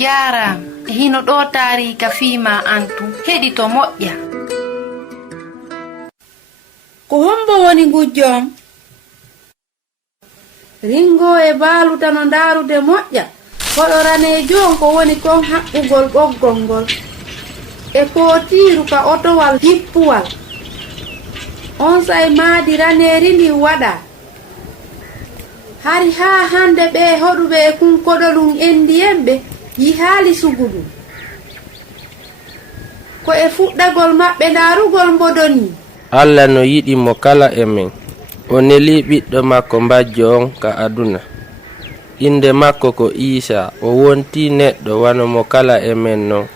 Jaram hino ɗo tarika fima antu heɗito moƴƴa. Ko hombo woni gujjom? Ringo e baalu tano ndarude moƴƴa koɗo ranejo on ko woni kon haɓɓugol ɓoggol ngol e kootiru ka otowal hippuwal. On say maadi raneri ndi waɗa hari ha hande ɓe hoɗuɓe e kunkoɗolum endiyemɓe yi haali sugudu ko e fuɗɗagol maɓɓe ndarugol mbodoni. Allah no yiɗi mo kala e men o neli ɓiɗɗo makko mbajjo on ka aduna inde makko ko Isa o wonti neɗɗo wano mo kala e men non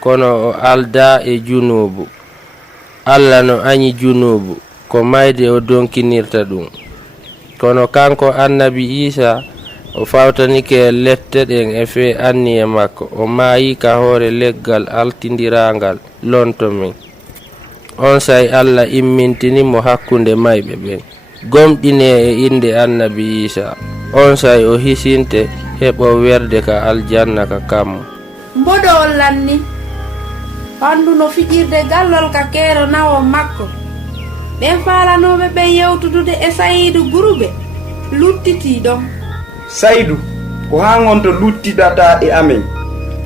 kono o alda e junubu. Allah no añi junubu ko mayde o donkinirta ɗum kono kanko annabi Isa o fawtanike lette ɗen e fe anni e makko o maayi ka hoore leggal altidirangal lonto men. On say Allah immintini mo hakkunde mayɓe ɓen gomɗine e inde annabi Isa on say o hisinte heɓo werde ka aljanna ka kammo. Mboɗo on lanni fandu no fijirde gallol ka keero nawo makko ɓen falanoɓe ɓen yewtudude e Saydou Gurube luttiti ɗon. Saydou ko ha gonto luttidata e amen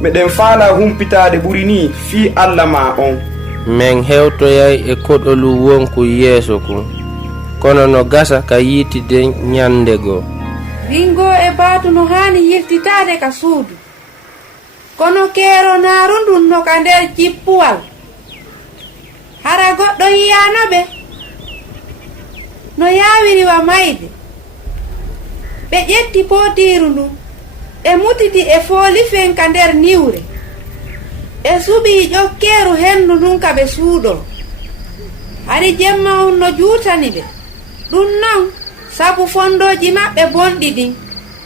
meɗen faala humpitade ɓuri ni fi Allah ma on. Men hewtoyay e koɗolu wonku yeeso kun kono no gasa ka yiitide ñande goo. Ringo e baatu no hani yirtitade ka suudu kono keero naaru ndun no ka nder jippuwal hara goɗɗo yiyanoɓe no yawiriwa mayde ɓe ƴetti pootiru ndun e mutiti e foolifen ka nder niwre e suɓi ƴokkeeru hendu ndun ka ɓe suuɗo hari jemma on no juutani ɓe ɗum non sabu fondoji maɓɓe bonɗi ɗin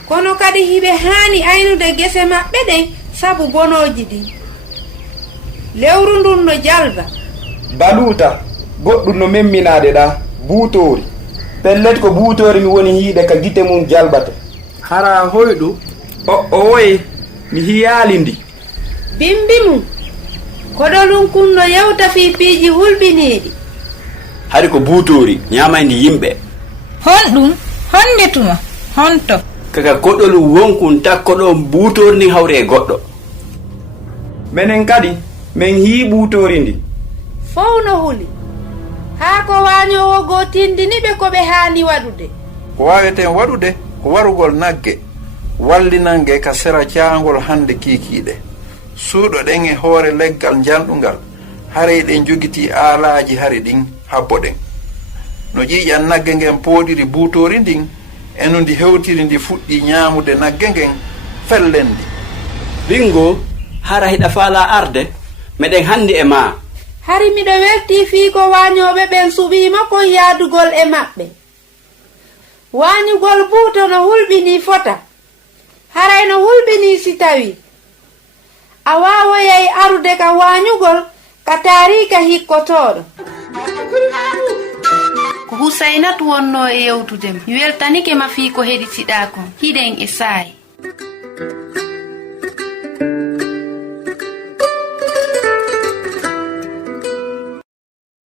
kono kadi hiɓe haani aynude gese maɓɓe ɗen sabu bonoji ɗin. Lewru ndun no jalba baluta goɗɗum no memminade ɗa buutori pellet ko buutori mi woni hiide ka gite mum jalbata. Hara hoyɗu o woye mi hiyali ndi bimbi mum koɗolum kun no yewta fi piiji hulɓiniiɗi. hari ko buutori ñamayndi yimɓe honɗum honde tuma honto kaka koɗolu wonkun takkoɗo buutori ndin hawre e goɗɗo. menen kadi min hii buutori ndi fow no huli haa ko waañowo goo tindini ɓe ko ɓe haani waɗude. ko waweten waɗude ko warugol nagge wallinange ka sera caangol hande kiikiiɗe suuɗo ɗen e hoore leggal janɗungal haray ɗen jogiti aalaaji hari ɗin habbo ɗen no ƴiiƴan nagge ngen pooɗiri buutori ndin eno ndi hewtiri ndi fuɗɗi ñaamude nagge ngen fellendi. Ringo hara hiɗa faala arde meɗen handi e ma hari miɗo welti fii ko waañooɓe ɓen suɓiima kon yaadugol e maɓɓe waañugol buuto no hulɓini fota haray no hulɓini si tawi a waawoyay arude ka waañugol ka taarika hikkotooɗo. Ko Husaynatu wonno e yewtudem mi weltanike ma fii ko heɗitiɗa kon hiɗen e saayi.